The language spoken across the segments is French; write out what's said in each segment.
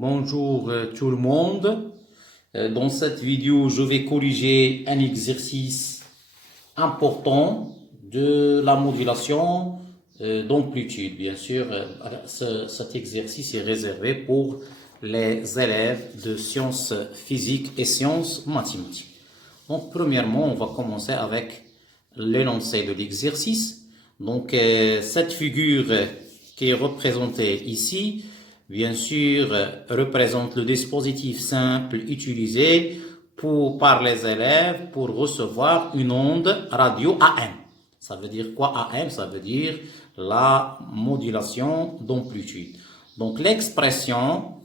Bonjour tout le monde. Dans cette vidéo, je vais corriger un exercice important de la modulation d'amplitude. Bien sûr, cet exercice est réservé pour les élèves de sciences physiques et sciences mathématiques. Donc, premièrement, on va commencer avec l'énoncé de l'exercice. Donc, cette figure qui est représentée ici, bien sûr, représente le dispositif simple utilisé par les élèves pour recevoir une onde radio AM. Ça veut dire quoi AM? Ça veut dire la modulation d'amplitude. Donc l'expression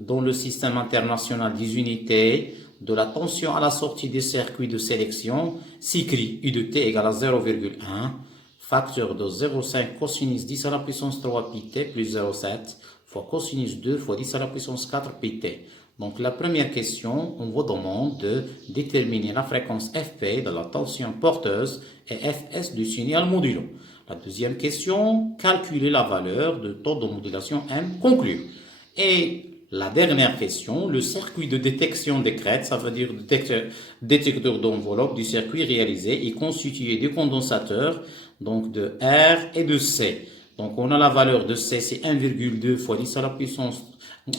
dans le système international des unités de la tension à la sortie des circuits de sélection s'écrit U de T égale à 0,1 facteur de 0,5 cosinus 10 à la puissance 3 pt plus 0,7 fois cosinus 2 fois 10 à la puissance 4 pt. Donc la première question, on vous demande de déterminer la fréquence Fp de la tension porteuse et Fs du signal modulo. La deuxième question, calculer la valeur de taux de modulation M conclu. Et la dernière question, le circuit de détection des crêtes, ça veut dire détecteur d'enveloppe du circuit réalisé est constitué de condensateurs, donc de R et de C. Donc on a la valeur de C, c'est 1,2 fois 10 à la puissance,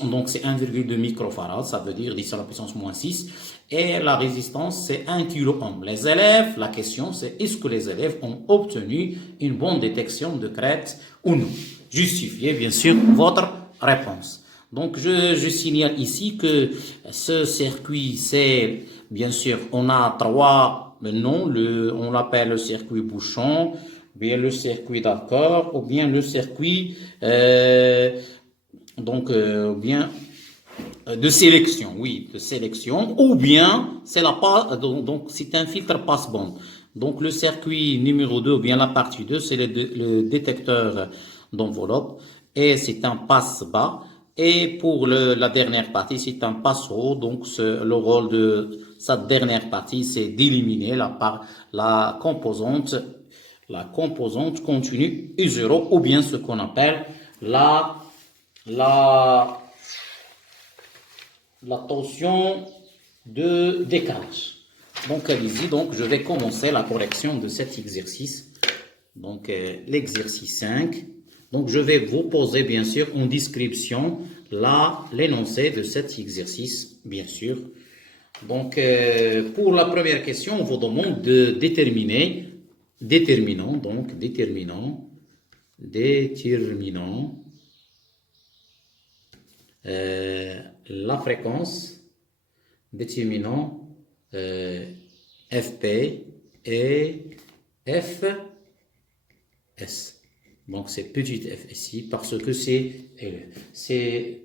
donc c'est 1,2 microfarad, ça veut dire 10 à la puissance moins 6. Et la résistance, c'est 1 kilo-ohm. Les élèves, la question, c'est est-ce que les élèves ont obtenu une bonne détection de crête ou non? Justifiez, bien sûr, votre réponse. Donc, je signale ici que ce circuit, c'est, bien sûr, on a trois noms, on l'appelle le circuit bouchon, bien le circuit d'accord, ou bien le circuit, bien de sélection, oui, de sélection, ou bien c'est c'est un filtre passe-bande. Donc le circuit numéro 2, ou bien la partie 2, c'est le détecteur d'enveloppe, et c'est un passe-bas. Et pour la dernière partie, c'est un passe-haut. Donc le rôle de cette dernière partie, c'est d'éliminer la composante continue U0, ou bien ce qu'on appelle la tension de décalage. Donc allez-y, donc je vais commencer la correction de cet exercice. Donc l'exercice 5. Donc je vais vous poser bien sûr en description l'énoncé de cet exercice, bien sûr. Donc pour la première question, on vous demande de déterminer la fréquence, déterminant Fp et Fs. Donc c'est petit f ici parce que c'est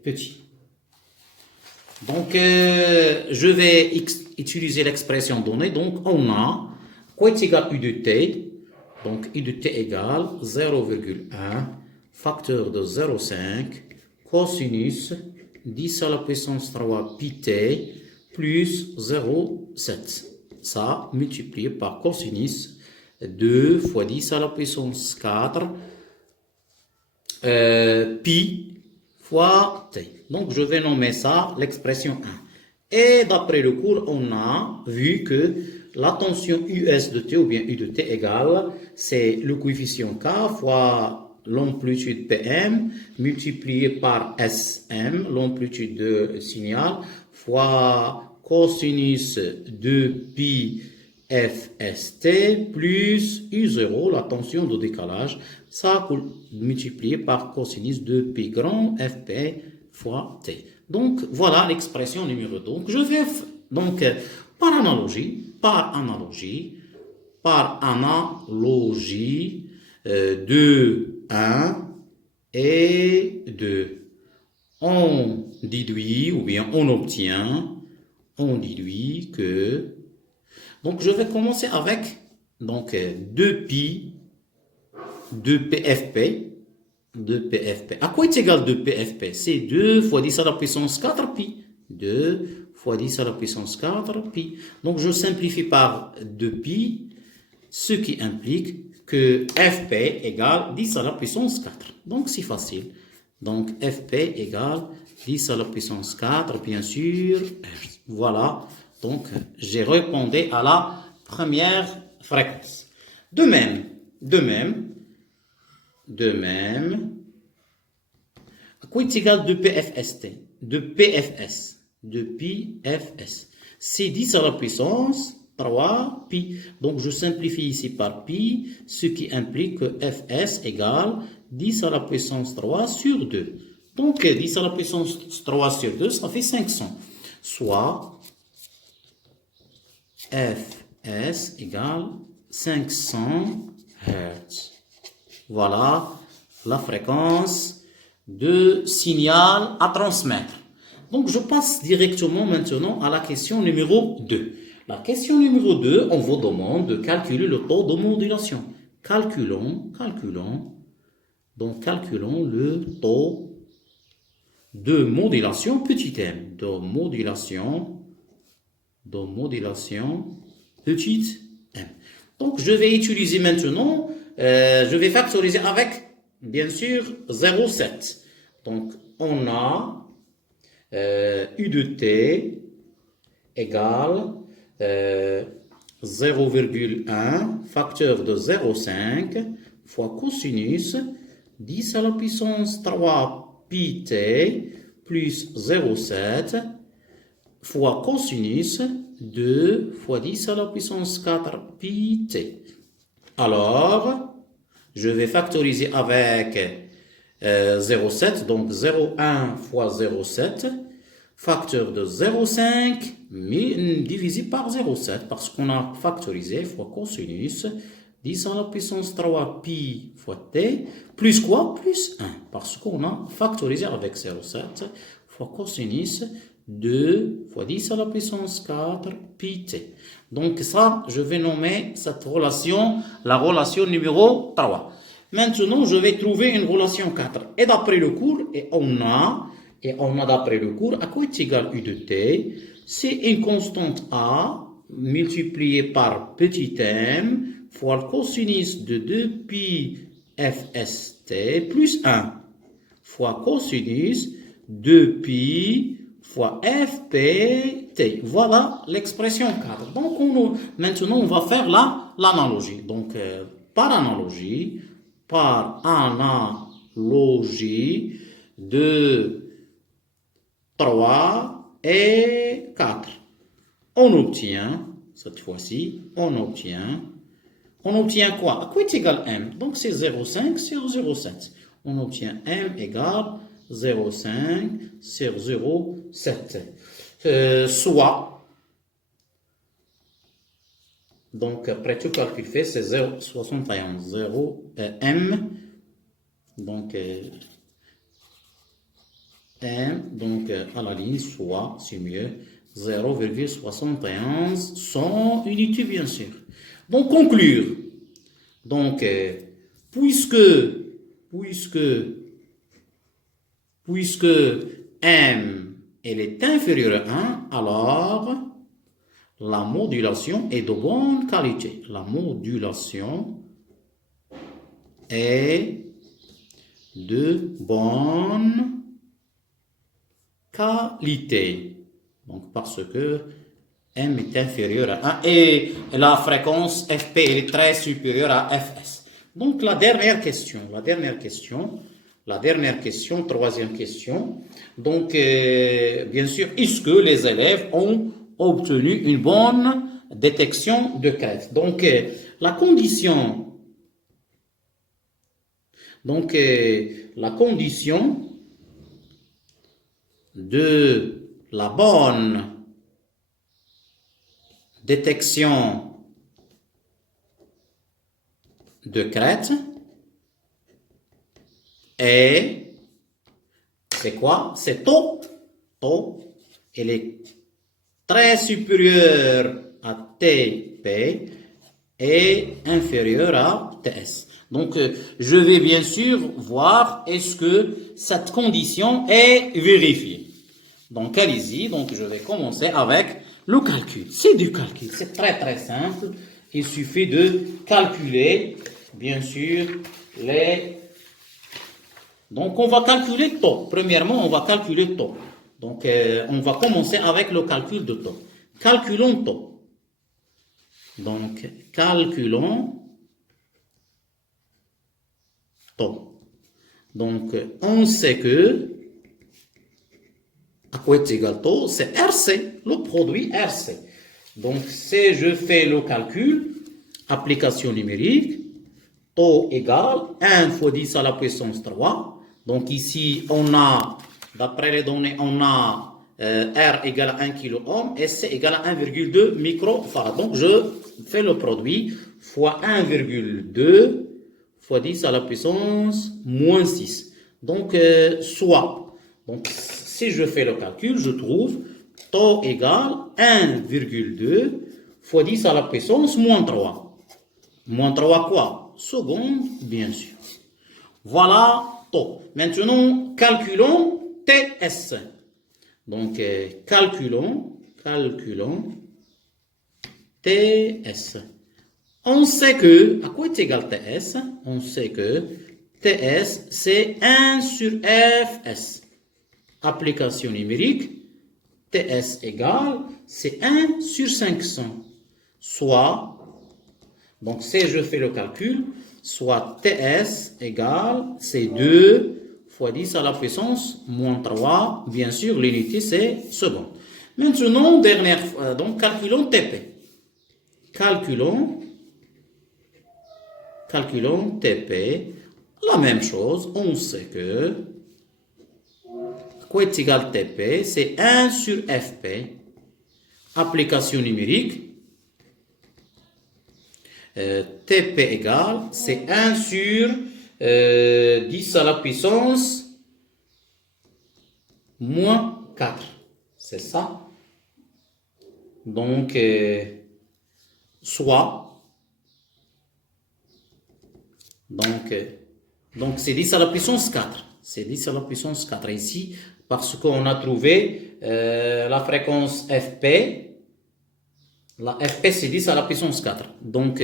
petit. Donc je vais utiliser l'expression donnée. Donc on a quoi est égal U de t. Donc U de t égale 0,1 facteur de 0,5 cosinus 10 à la puissance 3 pt plus 0,7. Ça multiplié par cosinus 2 fois 10 à la puissance 4 pi fois t. Donc je vais nommer ça l'expression 1. Et d'après le cours, on a vu que la tension US de t ou bien U de t égale, c'est le coefficient K fois l'amplitude PM multiplié par SM, l'amplitude de signal, fois cosinus de pi FST plus U0, la tension de décalage, ça multiplié par cosinus de pi grand Fp fois T. Donc voilà l'expression numéro 2. Donc je vais par analogie, de 1 et 2, on déduit ou bien on déduit que, donc je vais commencer avec 2pi PFP. À quoi est égal 2 PFP? C'est 2 fois 10 à la puissance 4 pi. 2 fois 10 à la puissance 4 pi. Donc je simplifie par 2 pi, ce qui implique que Fp égale 10 à la puissance 4. Donc c'est facile. Donc, Fp égale 10 à la puissance 4, bien sûr. Voilà. Donc, j'ai répondu à la première fréquence. De même, à quoi est égal de PFST? De PFS. C'est 10 à la puissance 3 pi. Donc, je simplifie ici par pi, ce qui implique que Fs égale 10 à la puissance 3 sur 2. Donc, 10 à la puissance 3 sur 2, ça fait 500. Soit Fs égale 500 Hz. Voilà la fréquence de signal à transmettre. Donc, je passe directement maintenant à la question numéro 2. La question numéro 2, on vous demande de calculer le taux de modulation. Calculons le taux de modulation petit m. De modulation petit m. Donc, je vais utiliser maintenant, je vais factoriser avec, bien sûr, 0,7. Donc, on a U de t égale 0,1 facteur de 0,5 fois cosinus 10 à la puissance 3 pi t plus 0,7 fois cosinus 2 fois 10 à la puissance 4 pi t. Alors, je vais factoriser avec 0,7, donc 0,1 fois 0,7, facteur de 0,5 divisé par 0,7, parce qu'on a factorisé fois cosinus 10 à la puissance 3 pi fois t, plus quoi? Plus 1, parce qu'on a factorisé avec 0,7 fois cosinus 2 fois 10 à la puissance 4 pi t. Donc ça, je vais nommer cette relation la relation numéro 3. Maintenant, je vais trouver une relation 4. Et d'après le cours, on a d'après le cours, à quoi est égal U de t? C'est une constante A multipliée par petit m fois le cosinus de 2 pi fst plus 1 fois cosinus 2 pi fois fpt. Voilà l'expression 4. Donc, maintenant, on va faire l'analogie. Donc, par analogie de 3 et 4. On obtient, cette fois-ci, on obtient quoi? À quoi est égal m? Donc, c'est 0,5 sur 0,7. On obtient m égale 0,5 sur 0,7. Soit, donc, après tout calcul fait, c'est 0,71 m. Donc, m, donc à la ligne, soit, c'est mieux, 0,71 sans unité, bien sûr. Donc, conclure. Donc, puisque m, elle est inférieure à 1, alors la modulation est de bonne qualité. La modulation est de bonne qualité. Donc, parce que m est inférieur à 1 et la fréquence Fp est très supérieure à Fs. Donc, la dernière question, troisième question. Donc, bien sûr, est-ce que les élèves ont obtenu une bonne détection de crête? Donc, la condition de la bonne détection de crête est, c'est quoi? C'est taux, elle est très supérieure à TP et inférieure à TS. Donc, je vais bien sûr voir est-ce que cette condition est vérifiée. Donc, allez-y. Donc, je vais commencer avec le calcul. C'est du calcul. C'est très, très simple. Il suffit de calculer, bien sûr, les Donc, on va calculer taux. Premièrement, on va calculer taux. Donc, on va commencer avec le calcul de taux. Calculons taux. Donc, calculons taux. Donc, on sait que à quoi est égal taux? C'est RC, le produit RC. Donc, si je fais le calcul, application numérique, taux égale 1 fois 10 à la puissance 3. Donc, ici, on a, d'après les données, on a R égale à 1 kOhm et C égale à 1,2 microfarad. Donc, je fais le produit fois 1,2 fois 10 à la puissance moins 6. Donc, soit. Donc, si je fais le calcul, je trouve taux égale 1,2 fois 10 à la puissance moins 3. Moins 3 quoi? Secondes, bien sûr. Voilà taux. Maintenant, calculons TS. Donc, calculons TS. On sait que, à quoi est égal TS? On sait que TS, c'est 1 sur Fs. Application numérique, TS égale, c'est 1 sur 500. Soit, donc si je fais le calcul, soit TS égale, c'est 2 fois 10 à la puissance moins 3. Bien sûr, l'unité, c'est seconde. Maintenant, dernière fois, donc calculons TP. Calculons TP. La même chose, on sait que quoi est égal TP, c'est 1 sur FP. Application numérique. TP égale, c'est 1 sur 10 à la puissance moins 4. C'est ça. Donc, soit, donc c'est 10 à la puissance 4. C'est 10 à la puissance 4 ici, parce qu'on a trouvé la fréquence FP. La FP, c'est 10 à la puissance 4. Donc,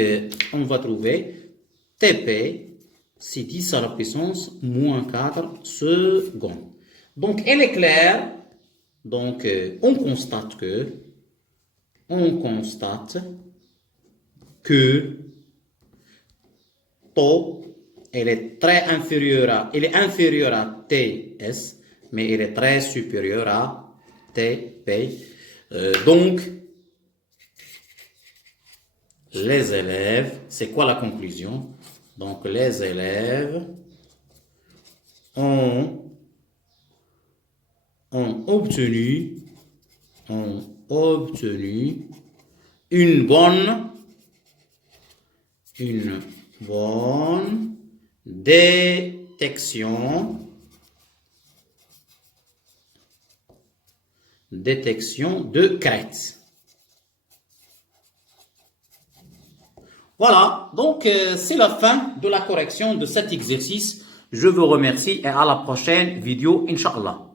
on va trouver TP, c'est 10 à la puissance moins 4 secondes. Donc, elle est claire. Donc, on constate que taux, elle est inférieure à TS, mais elle est très supérieure à TP. Donc, les élèves, c'est quoi la conclusion? Donc, les élèves ont obtenu une bonne détection de crête. Voilà, donc c'est la fin de la correction de cet exercice. Je vous remercie et à la prochaine vidéo, Inch'Allah.